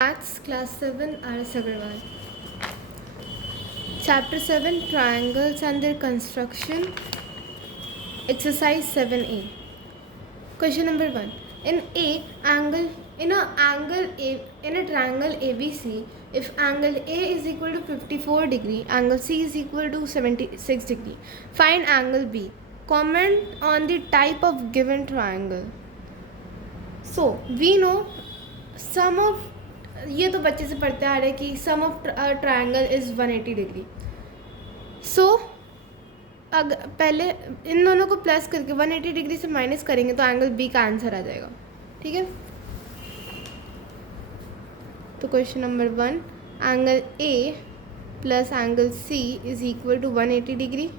Maths Class 7 R.S. Agarwal. Chapter 7 Triangles and their Construction. Exercise 7a. Question number 1. In a triangle ABC, if angle A is equal to 54 degree, angle C is equal to 76 degree. Find angle B. Comment on the type of given triangle. So we know sum of, ये तो बच्चे से पढ़ते आ रहे कि सम of triangle is 180 degree. सो अगर पहले इन दोनों को प्लस करके 180 डिग्री से माइनस करेंगे तो एंगल बी का आंसर आ जाएगा. ठीक है. तो question number 1, angle A plus angle C is equal to 180 degree.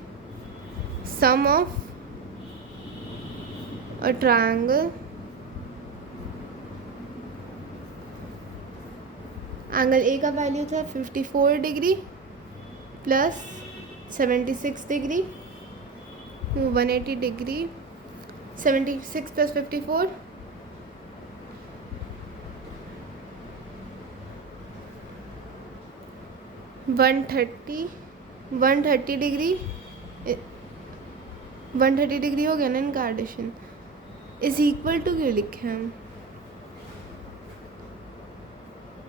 Sum of a triangle, angle A का वैल्यू था 54 degree plus 76 degree, 180 degree, 76 plus 54 130 degree, 130 degree हो गया ना इनका एडिशन. इज इक्वल टू क्यों लिखे हम?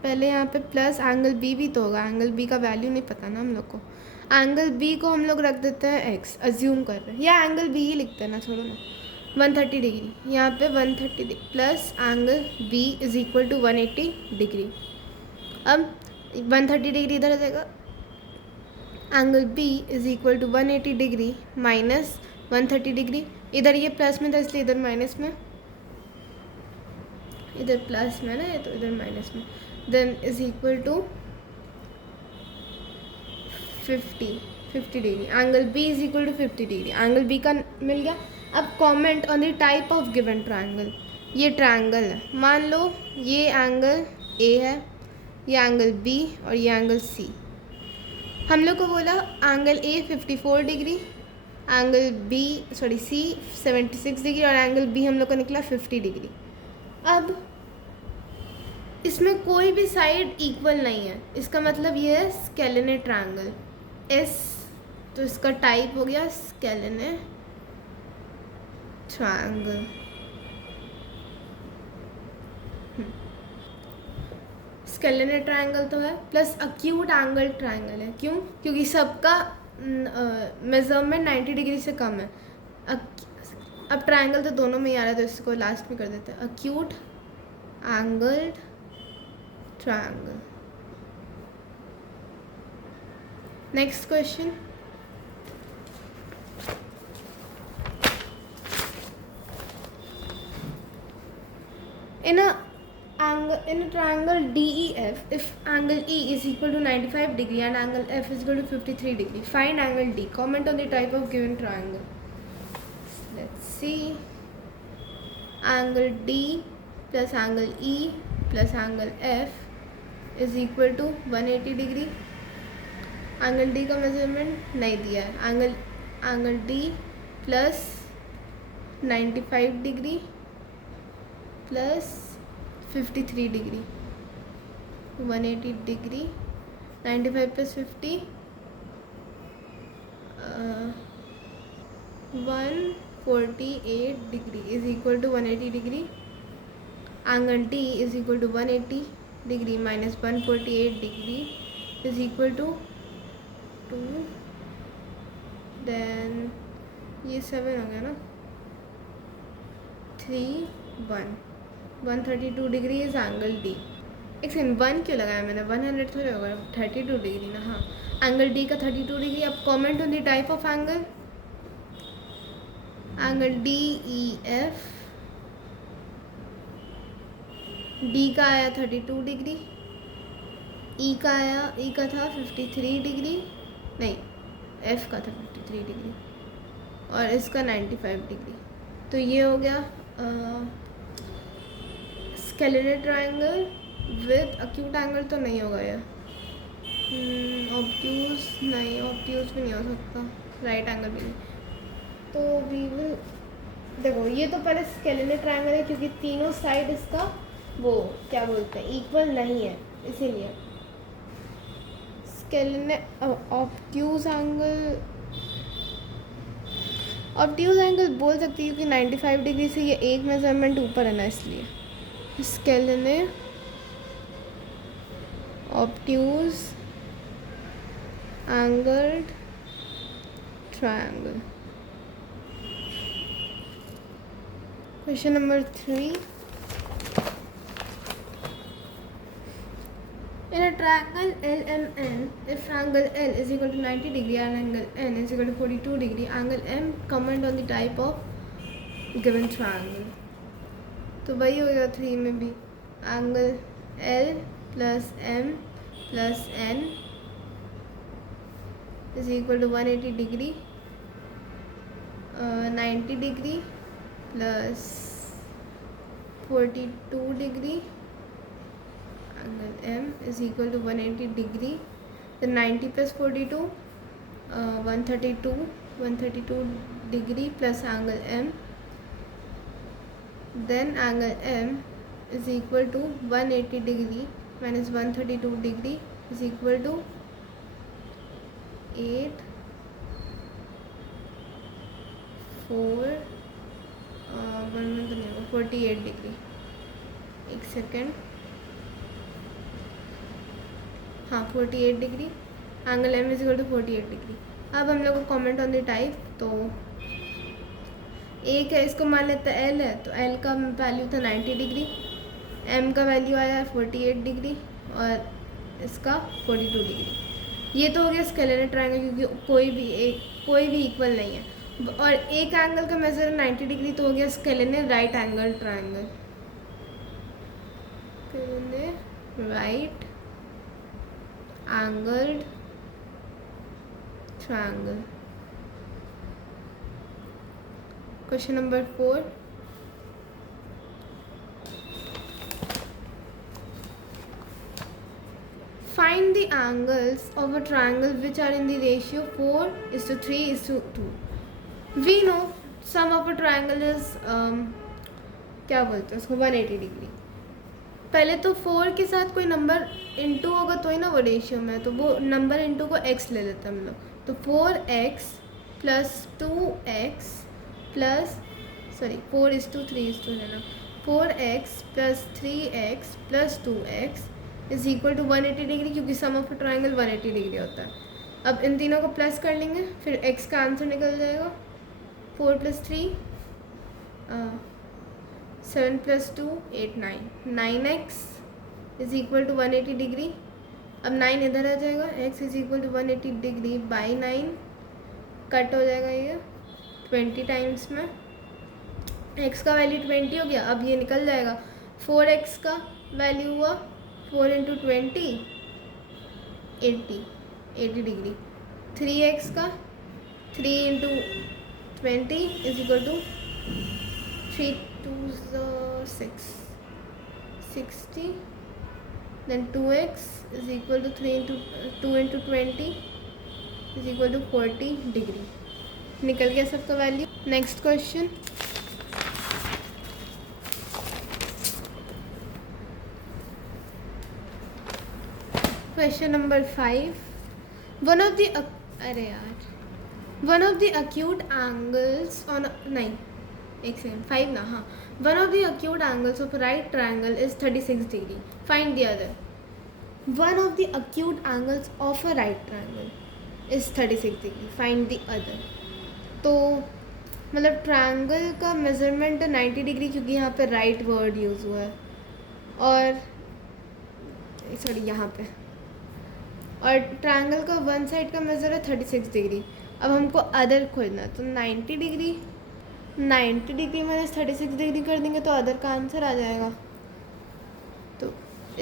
पहले यहाँ पे प्लस एंगल बी भी तो होगा. एंगल बी का वैल्यू नहीं पता ना हम लोग को. एंगल बी को हम लोग रख देते हैं एक्स, अज्यूम कर रहे हैं, या एंगल बी ही लिखते हैं ना, छोड़ो ना. 130 डिग्री यहाँ पे 130 plus angle B is equal to 180 degree. अब 130 डिग्री इधर आ जाएगा. Angle B is equal to 180 degree minus 130 degree. इधर ये प्लस में था इसलिए इधर माइनस में, इधर प्लस में ना, ये तो इधर माइनस में. Then is equal to 50 degree. Angle B is equal to 50 degree. Angle B का मिल गया. अब comment on the type of given triangle. ये ट्रायंगल है, मान लो ये एंगल ए है, ये एंगल बी और ये एंगल सी. हम लोग को बोला angle A 54 degree, angle B C 76 degree और एंगल बी हम लोग का निकला 50 डिग्री. अब इसमें कोई भी साइड इक्वल नहीं है, इसका मतलब ये है स्केलिने ट्रायंगल एस. तो इसका टाइप हो गया स्केलिने ट्रायंगल. स्केलिने ट्रायंगल तो है, प्लस अक्यूट एंगल ट्रायंगल है. क्यों? क्योंकि सबका मेजरमेंट 90 डिग्री से कम है. अब ट्रायंगल तो दोनों में ही आ रहा है तो इसको लास्ट में कर देते हैं. Acute angled triangle. Next question. In a triangle DEF, if angle E is equal to 95 degree and angle F is equal to 53 degree, find angle D. Comment on the type of given triangle. Let's see. Angle D plus angle E plus angle F is equal to 180 degree. Angle D का measurement नहीं दिया है. Angle D plus 95 degree plus 53 degree, 180 degree, 95 plus 50 148 degree is equal to 180 degree. Angle D is equal to 180 degree minus 148 degree is equal to 2. Then ये 7 हो गया ना, 3 132 degree is angle D. एक second, 1 क्यों लगाया मैंने? 100 थोड़े होगा, 32 डिग्री ना. हाँ, एंगल डी का 32 डिग्री. अब comment on the type of angle. Angle D E F, D का आया 32 डिग्री, ई का आया, ई का था 53 डिग्री, नहीं एफ का था 53 डिग्री और इसका 95 डिग्री. तो ये हो गया स्केलिने ट्रायंगल विद अक्यूट एंगल. तो नहीं होगा ये, ऑब्ट्यूज नहीं, ऑब्ट्यूज भी नहीं हो सकता, राइट एंगल भी नहीं. तो वी विल देखो, ये तो पहले स्केलिने ट्रायंगल है क्योंकि तीनों साइड इसका वो क्या बोलते हैं इक्वल नहीं है, इसीलिए स्केलिन ऑब्ट्यूज एंगल बोल सकती हूँ कि 95 डिग्री से ये एक मेजरमेंट ऊपर है ना, इसलिए scalene obtuse angled triangle. Question number 3. In a triangle LMN, if angle L is equal to 90 degree and angle N is equal to 42 degree, angle M comment on the type of given triangle. तो वही होगा 3 में भी, angle L plus M plus N is equal to 180 degree, 90 degree plus 42 degree, angle M is equal to 180 degree, then 90 plus 42, 132 degree plus angle M, then angle M is equal to 180 degree minus 132 degree is equal to 8 4 48 degree. एक second, हाँ 48 degree, angle M is equal to 48 degree. अब हम लोग को comment on the type, तो एक है, इसको मान लेते हैं एल है, तो एल का वैल्यू था 90 डिग्री, एम का वैल्यू आया 48 डिग्री और इसका 42 डिग्री. ये तो हो गया स्केलेर ट्रायंगल, क्योंकि कोई भी इक्वल नहीं है. और एक एंगल का मेजर 90 डिग्री, तो हो गया scalene right angle triangle. Right angled triangle. Question number 4. Find the angles of a triangle which are in the ratio 4:3:2. We know sum of a triangle is क्या बोलते हैं उसको, 180 डिग्री. पहले तो 4 के साथ कोई नंबर इंटू होगा तो ही ना वो रेशियो में है, तो वो नंबर इंटू को x ले लेते हैं हम लोग. तो 4x प्लस 2x प्लस 4:3:2 है ना, 4x plus 3x plus 2x is equal to 180 degree, क्योंकि sum of a triangle 180 degree होता है. अब इन तीनों को प्लस कर लेंगे, फिर x का आंसर निकल जाएगा 4 + 3 7 + 2 8 9x is equal to 180 degree. अब 9 इधर आ जाएगा, x is equal to 180 degree by 9, cut हो जाएगा ये 20 टाइम्स में, x का वैल्यू 20 हो गया. अब ये निकल जाएगा, 4x का वैल्यू हुआ 4 × 20 80 डिग्री, 3x का 3 × 20 is equal to 3 2 6 60, then 2x is equal to 2 × 20 is equal to 40 degree. निकल गया सबका value. Next question. Question number 5. One of the acute angles on नहीं एक सेकेंड 5 ना, हाँ. One of the acute angles of a right triangle is 36 degree. Find the other. One of the acute angles of a right triangle is 36 degree. Find the other. तो मतलब triangle का measurement है 90 degree, क्योंकि यहाँ पे right word use हुआ है, और सॉरी यहाँ पे, और ट्रायंगल का वन साइड का मेज़र है 36 डिग्री. अब हमको अदर खोजना है, तो 90 डिग्री माइनस 36 डिग्री कर देंगे तो अदर का आंसर आ जाएगा. तो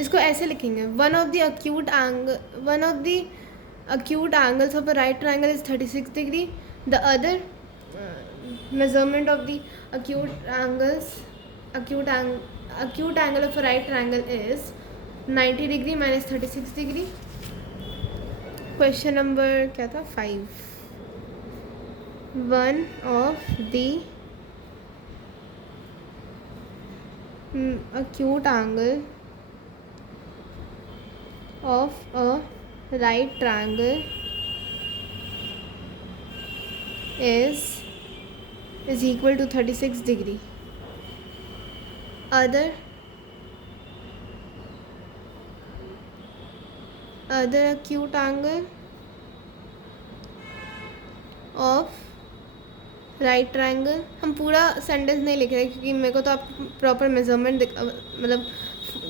इसको ऐसे लिखेंगे, one of the acute angles of a right triangle is 36 degree. The other measurement of the acute angle of a right triangle is 90 degree minus 36 degree. Question number क्या था 5. One of the acute angle of a right triangle is equal to 36 degree. Other acute angle of right triangle. हम पूरा sentence नहीं लिख रहे क्योंकि मेरे को तो आप प्रॉपर मेजरमेंट मतलब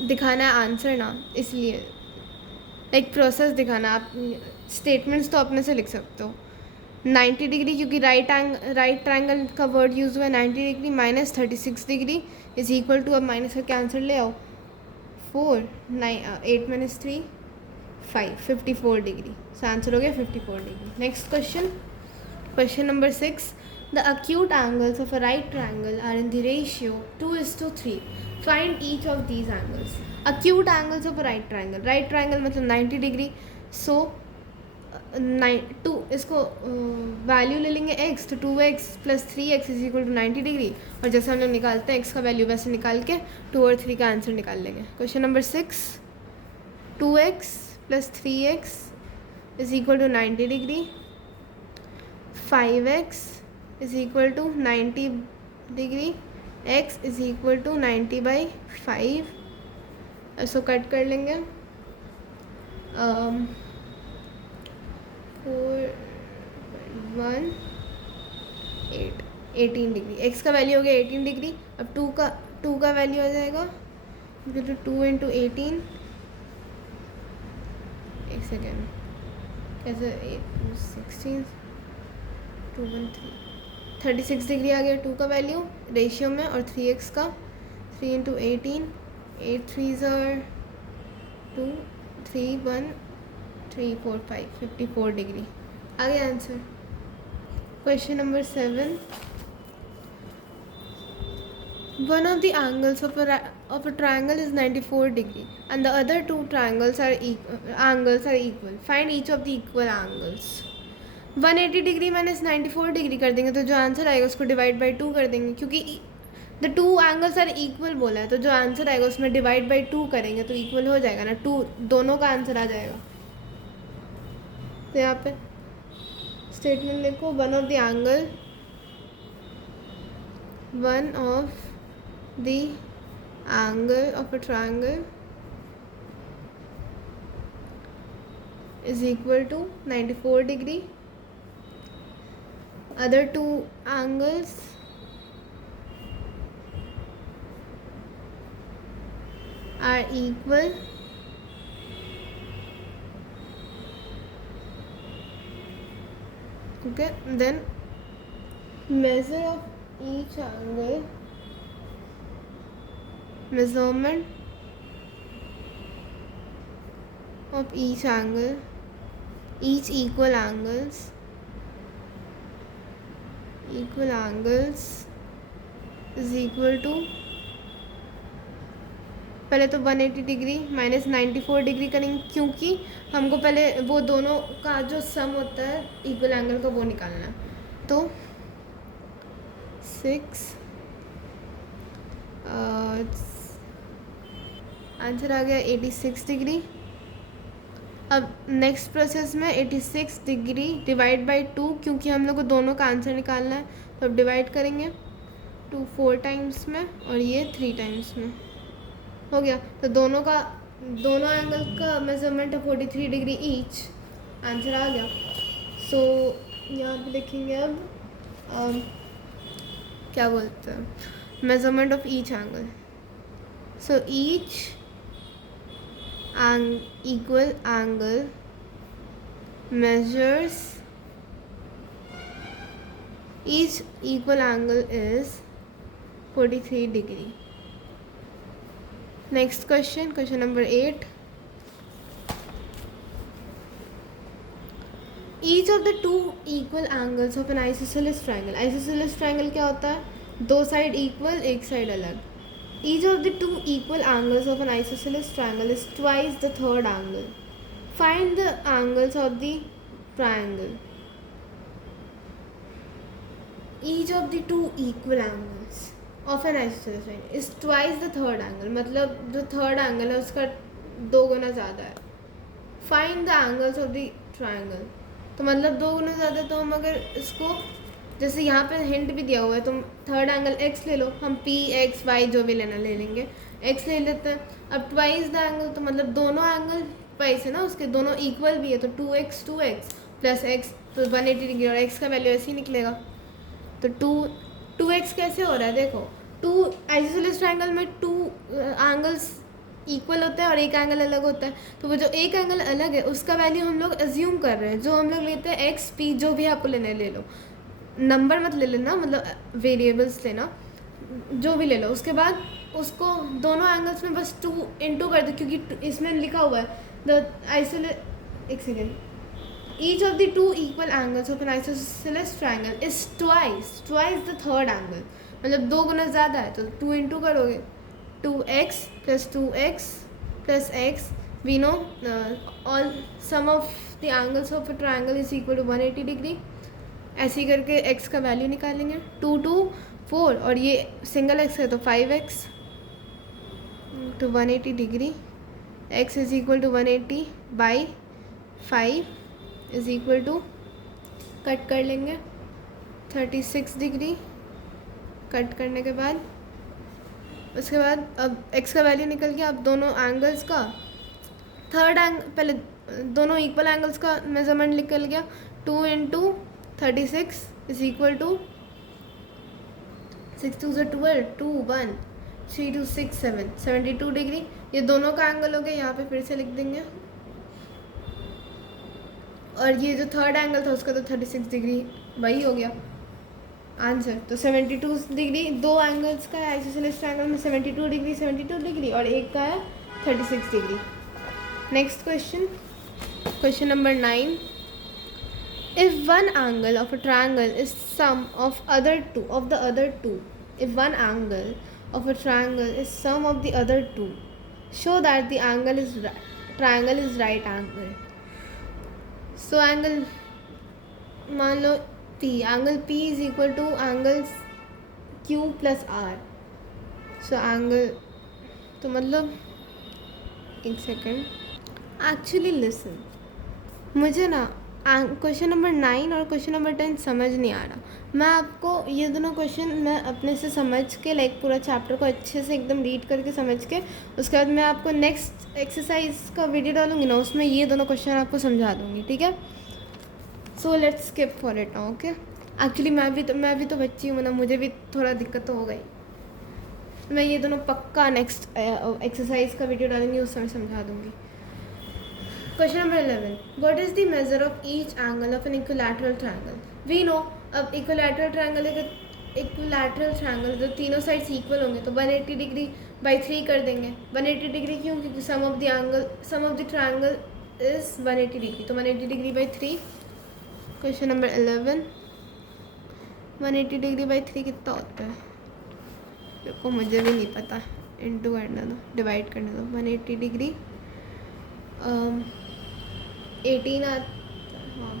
दिखाना है आंसर ना, इसलिए लाइक प्रोसेस दिखाना. आप स्टेटमेंट्स तो अपने से लिख सकते हो. 90 डिग्री क्योंकि राइट ट्रायंगल का वर्ड यूज़ हुआ है. 90 degree minus 36 degree is equal to, अब माइनस करके आंसर ले आओ. 4 8 माइनस 3 5 54 डिग्री. सो आंसर हो गया 54 degree. Next question number 6. The acute angles of a right triangle are in the ratio 2:3. Find each of these angles. Acute angles of a right triangle. Right triangle मतलब 90 degree. सो 2 इसको value ले लेंगे x, तो 2x प्लस 3x is equal to 90 degree. और जैसे हम लोग निकालते हैं x का वैल्यू वैसे निकाल के 2 और 3 का आंसर निकाल लेंगे. Question number 6. 2x प्लस 3x is equal to 90 degree. 5x is equal to 90 degree. x is equal to 90 by 5. इसको कट कर लेंगे. 4 1 8 18 डिग्री. x का वैल्यू हो गया 18 डिग्री. अब 2 का वैल्यू आ जाएगा 2 इंटू 18. एक सेकेंड, कैसे 16 2 1 3 36 डिग्री आ गया 2 का वैल्यू रेशियो में, और 3x का 3 इंटू 18 8 3 2 3 1 3 4 5 54 डिग्री आ गया answer. Question number 7. One of the angles of a triangle is 94 degree and the other two angles are equal. Find each of the equal angles. 180 degree minus 94 degree कर देंगे तो जो answer आएगा उसको divide by 2 कर देंगे, क्योंकि the 2 angles are equal बोला है, तो जो आंसर आएगा उसमें डिवाइड बाई 2 करेंगे तो इक्वल हो जाएगा ना. 2 दोनों का आंसर आ जाएगा. तो यहाँ पे स्टेटमेंट लिखो. One of the angle of a triangle is equal to 94 degree. Other two angles are equal. Okay, then measure of each angle, measurement of each angle, each equal angles is equal to, पहले तो 180 degree minus 94 degree करेंगे क्योंकि हमको पहले वो दोनों का जो सम होता है इक्वल एंगल का वो निकालना है. तो 6 आंसर आ गया 86 डिग्री. अब नेक्स्ट प्रोसेस में 86 डिग्री डिवाइड बाई 2, क्योंकि हम लोग को दोनों का आंसर निकालना है, तो अब डिवाइड करेंगे 2 4 टाइम्स में और ये 3 टाइम्स में. हो गया. तो दोनों एंगल का मेजरमेंट है 43 डिग्री ईच. आंसर आ गया. सो यहाँ पे लिखेंगे अब क्या बोलते हैं, measurement of each angle. So each equal angle measures, each equal angle is 43 degree. Next question number 8. Each of the two equal angles of an isosceles triangle. Isosceles triangle क्या होता है? 2 साइड इक्वल, एक side अलग. Each of the two equal angles of an isosceles triangle is twice the third angle. Find the angles of the triangle. Each of the two equal angles. Of an isosceles triangle is twice the third angle, मतलब जो third angle है उसका 2 गुना ज़्यादा है. Find the angles of the triangle. तो मतलब 2 गुना ज़्यादा, तो हम अगर इसको जैसे यहाँ पे हिंट भी दिया हुआ है, तुम थर्ड एंगल x ले लो, हम p x y जो भी लेना ले लेंगे, x ले लेते हैं. अब ट्वाइस द एंगल, तो मतलब दोनों एंगल ट्वाइस है ना, उसके दोनों इक्वल भी है, तो 2x प्लस x, तो 180 डिग्री, और x का वैल्यू ऐसे ही निकलेगा. तो 2x कैसे हो रहा है, देखो 2 आइसोसेलेस ट्रायंगल में 2 एंगल्स इक्वल होता है और एक एंगल अलग होता है. तो वो जो एक एंगल अलग है उसका वैल्यू हम लोग अज्यूम कर रहे हैं, जो हम लोग लेते हैं x p, जो भी आपको लेना है ले लो, नंबर मत ले लेना, मतलब वेरिएबल्स लेना, जो भी ले लो. उसके बाद उसको दोनों एंगल्स में बस 2 इंटू कर दो, क्योंकि इसमें लिखा हुआ है द आइसोलेस, एक second, each of the 2 equal angles of an isosceles triangle is twice the third angle, मतलब 2 गुना ज़्यादा है, तो 2 इंटू करोगे, 2x plus x, we know all sum of the angles of a triangle is equal to 180 degree. ऐसे ही करके x का value निकालेंगे, 2 2 4, और ये सिंगल x है तो 5x to 180 degree, x is equal to 180 by 5 is equal to, cut कर लेंगे 36 डिग्री. कट करने के बाद उसके बाद अब x का वैल्यू निकल गया. अब दोनों एंगल्स का थर्ड एंगल, पहले दोनों इक्वल एंगल्स का मेजरमेंट निकल गया, 2 into 36 is equal to 6 2 12 2 1 3 2 6 7 72 degree. ये दोनों का एंगल हो गया, यहाँ पे फिर से लिख देंगे. और ये जो थर्ड एंगल था उसका तो 36 डिग्री वही हो गया आंसर. तो 72 डिग्री दो एंगल्स का है आइसोसेलेस ट्रायंगल में, 72 डिग्री और एक का है 36 degree. Next question number 9. If one angle of a triangle is sum of the other two, if one angle of a triangle is sum of the other two, show that the triangle is right angle. So angle, मान लो angle P is equal to angle Q plus R. So angle, तो मतलब एक second, actually listen, मुझे ना question number 9 और question number 10 समझ नहीं आ रहा. मैं आपको ये दोनों क्वेश्चन मैं अपने से समझ के, लाइक पूरा चैप्टर को अच्छे से एकदम रीड करके समझ के, उसके बाद मैं आपको नेक्स्ट एक्सरसाइज का वीडियो डालूंगी ना, उसमें ये दोनों क्वेश्चन आपको समझा दूंगी, ठीक है. So let's skip for it now, okay. Actually मैं भी तो बच्ची हूँ ना, मुझे भी थोड़ा दिक्कत तो हो गई. मैं ये दोनों पक्का नेक्स्ट एक्सरसाइज का वीडियो डालूंगी, उस समय समझा दूंगी. Question number 11. What is the measure of each angle of an equilateral triangle? We know, अब equilateral triangle तो तीनों साइड्स इक्वल होंगे, तो 180 डिग्री बाई 3 कर देंगे. 180 डिग्री क्यों, क्योंकि sum of the triangle is 180 degree, तो 180 degree by 3. Question number 11. 180 degree by 3 कितना होता है, देखो मुझे भी नहीं पता, इंटू करने दो, डिवाइड करने दो. 180 डिग्री 18 हाँ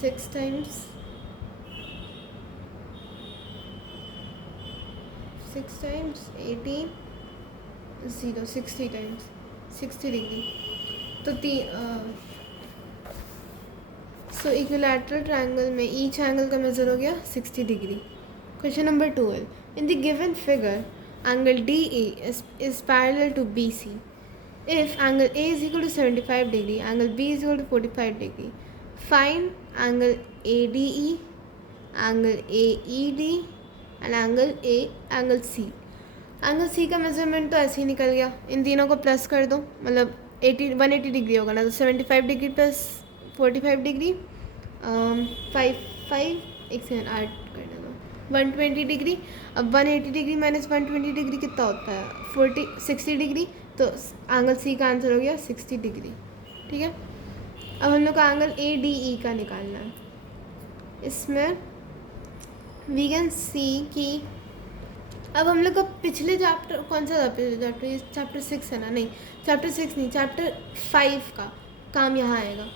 6 टाइम्स 18 0 60 टाइम्स 60 डिग्री. तो सो इक्विलैटरल ट्रायंगल में ईच एंगल का मेजर हो गया 60 degree. Question number 12. In the given figure angle DE is parallel to BC. If angle A is equal to 75 degree, angle B is equal to 45 degree. Find angle ADE, angle AED and angle C. Angle C का measurement तो ऐसे ही निकल गया, इन तीनों को plus कर दो, मतलब 180 डिग्री होगा ना, तो 75 डिग्री प्लस 45 डिग्री 5 एक सेकेंड ऐड करने दो, 120 डिग्री. अब 180 डिग्री माइनस 120 डिग्री कितना होता है, 60 डिग्री. तो एंगल सी का आंसर हो गया 60 डिग्री, ठीक है. अब हम लोग का एंगल ADE का निकालना है. इसमें वी कैन सी कि अब हम लोग का पिछले चैप्टर, कौन सा था पिछले चैप्टर, ये चैप्टर 6 है ना, नहीं चैप्टर 6 नहीं, चैप्टर 5 का काम यहाँ आएगा.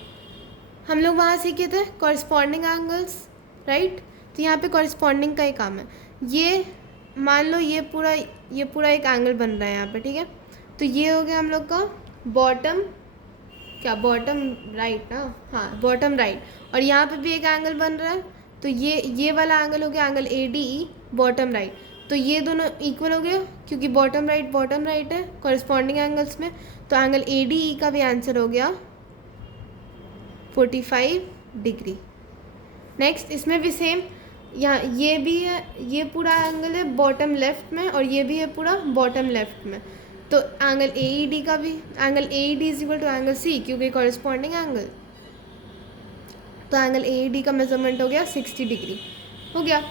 हम लोग वहाँ सीखे थे कॉरस्पॉन्डिंग एंगल्स, राइट. तो यहाँ पे कॉरस्पॉन्डिंग का ही काम है. ये मान लो ये पूरा एक एंगल बन रहा है यहाँ पे, ठीक है। तो ये हो गया हम लोग का बॉटम राइट ना, हाँ बॉटम राइट। और यहाँ पे भी एक एंगल बन रहा है, तो ये वाला एंगल हो गया एंगल ADE बॉटम राइट। तो ये दोनों इक्वल हो गया क्योंकि बॉटम राइट है कॉरस्पॉन्डिंग एंगल्स में। तो एंगल ADE का भी आंसर हो गया 45 डिग्री। नेक्स्ट इसमें भी सेम, यहाँ ये भी है, ये पूरा एंगल है बॉटम लेफ्ट में और ये भी है पूरा बॉटम लेफ्ट में। तो एंगल AED का भी, angle AED is equal to angle C क्योंकि कॉरस्पॉन्डिंग एंगल। तो एंगल AED का मेजरमेंट हो गया 60 डिग्री, हो गया।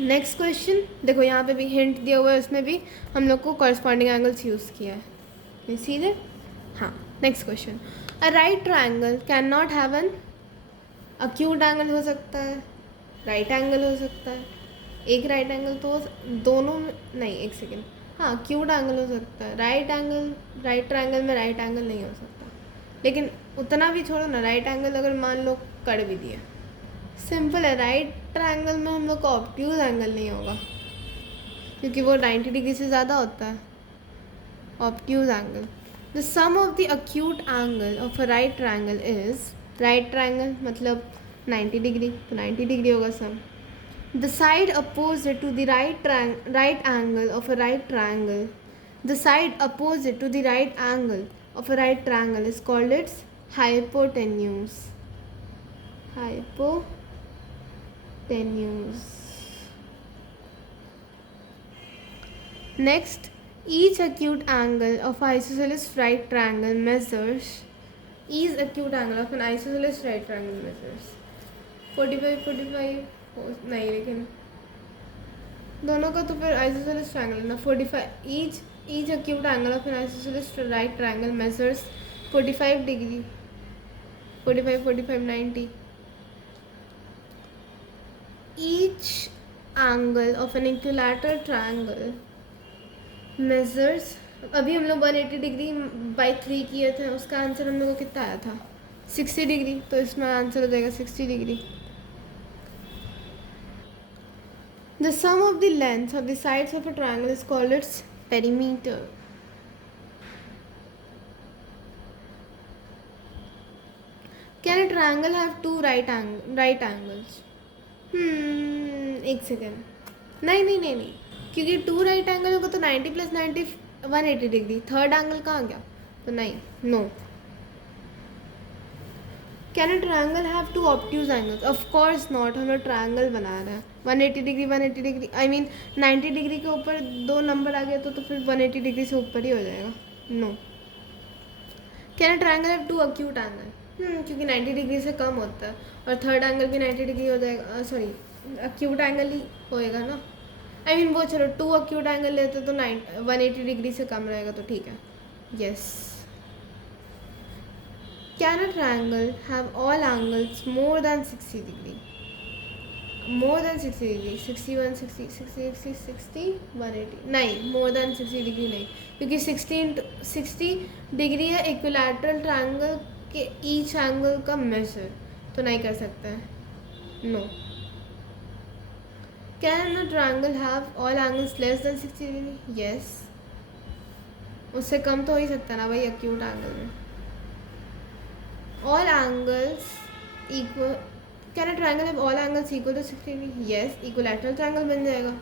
नेक्स्ट क्वेश्चन देखो, यहाँ पे भी हिंट दिया हुआ है, उसमें भी हम लोग को कॉरस्पॉन्डिंग एंगल्स यूज़ किया है सीधे। हाँ next question, a right triangle can not have an acute angle हो सकता है, राइट एंगल हो सकता है, एक राइट एंगल तो दोनों में नहीं, एक सेकेंड, हाँ अक्यूट एंगल हो सकता है। राइट ट्राइंगल में राइट एंगल नहीं हो सकता, लेकिन उतना भी छोड़ो ना, राइट एंगल अगर मान लो कर भी दिया, सिंपल है। राइट ट्राइंगल में हम लोग का ऑब्ट्यूज एंगल नहीं होगा क्योंकि वो 90 डिग्री से ज़्यादा होता है obtuse angle. The sum of the acute angle of a right triangle is, right triangle मतलब 90 डिग्री, तो 90 डिग्री होगा सम। The side opposite to the right angle of a right triangle, the side opposite to the right angle of a right triangle is called its hypotenuse. Next, each acute angle of isosceles right triangle measures. Each acute angle of an isosceles right triangle measures 45 नहीं, लेकिन दोनों का तो फिर isosceles triangle है ना। 45 each acute angle of an isosceles right triangle measures 45 degree, 45 90। Each angle of an equilateral triangle measures, अभी हम लोग 180 डिग्री बाई 3 किए थे, उसका आंसर हम लोग को कितना आया था 60 डिग्री, तो इसमें आंसर हो जाएगा 60 degree. The sum of the lengths of the sides of a triangle is called its perimeter. Can a triangle have two right angles? एक सेकेंड, नहीं, क्योंकि टू राइट एंगल होगा तो 90 + 90 180 डिग्री, थर्ड एंगल कहाँ गया, तो नहीं, no. Can a triangle have two obtuse angles? Of course not, हम लोग ट्रायंगल बना रहे हैं। 180 डिग्री आई मीन 90 डिग्री के ऊपर दो नंबर आ गया तो फिर 180 डिग्री से ऊपर ही हो जाएगा, no. Can a triangle have two acute angle? क्योंकि 90 डिग्री से कम होता है और थर्ड एंगल भी 90 डिग्री हो जाएगा, सॉरी अक्यूट एंगल ही होएगा ना। आई मीन वो चलो टू अक्यूट एंगल लेते तो 180 डिग्री से कम रहेगा, तो ठीक है, yes. Can a triangle have all angles more than 60 degree? More than 60 degree, 61, 60, 60, 60, 180, नहीं, more than 60 डिग्री नहीं, क्योंकि 60 डिग्री है इक्विलैटरल ट्रायंगल के ईच एंगल का मेजर, तो नहीं कर सकते हैं, no. Can a triangle have all angles less than 60 degree? Yes, उससे कम तो हो ही सकता है ना भाई अक्यूट एंगल में। All angles equal, can a triangle have all angles equal to 60 degree? Yes, equilateral triangle बन जाएगा।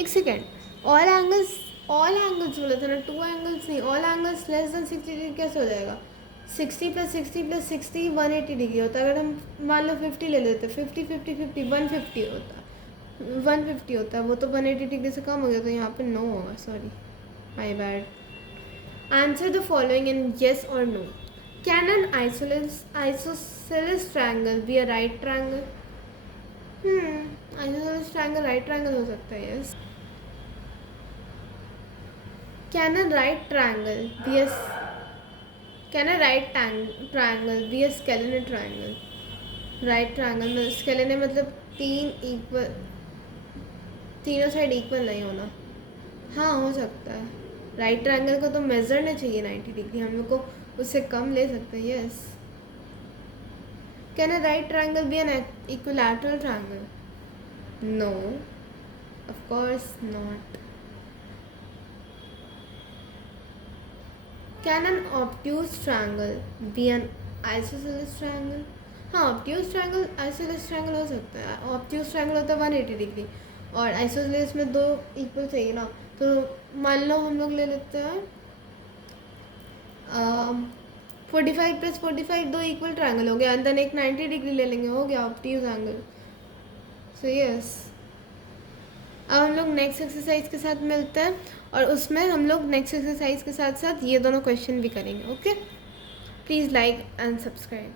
एक सेकेंड, all angles बोले थे ना, टू एंगल्स नहीं, all angles less than 60 degree कैसे हो जाएगा? 60 + 60 + 60 180 डिग्री होता है। अगर हम मान लो 50 ले लेते, 50 50 50 150 होता है, वो तो 180 डिग्री से कम हो गया, तो यहाँ पे नो होगा, sorry my bad. Answer the following in yes और no. Can an isosceles triangle be a right triangle? Isosceles triangle right triangle हो सकता है, yes. Can a right triangle be a scalene triangle? Right triangle में scalene मतलब तीनों side equal नहीं होना, हाँ हो सकता है। राइट ट्रायंगल को तो मेजर नहीं चाहिए 90 डिग्री, हम लोग को उससे कम ले सकते हैं, yes. Can a right triangle be an equilateral triangle? No. Of course not. Can an obtuse triangle be an isosceles triangle? हाँ, obtuse triangle isosceles triangle हो सकता है. obtuse triangle होता है 180 डिग्री और isosceles में दो इक्वल चाहिए ना. तो मान लो हम लोग ले लेते हैं 45 + 45 दो इक्वल ट्रायंगल हो गया एंड देन एक 90 डिग्री ले लेंगे, हो गया ऑब्ट्यूज एंगल. सो यस, अब हम लोग नेक्स्ट एक्सरसाइज के साथ मिलते हैं और उसमें हम लोग नेक्स्ट एक्सरसाइज के साथ साथ ये दोनों क्वेश्चन भी करेंगे. Okay, please like and subscribe.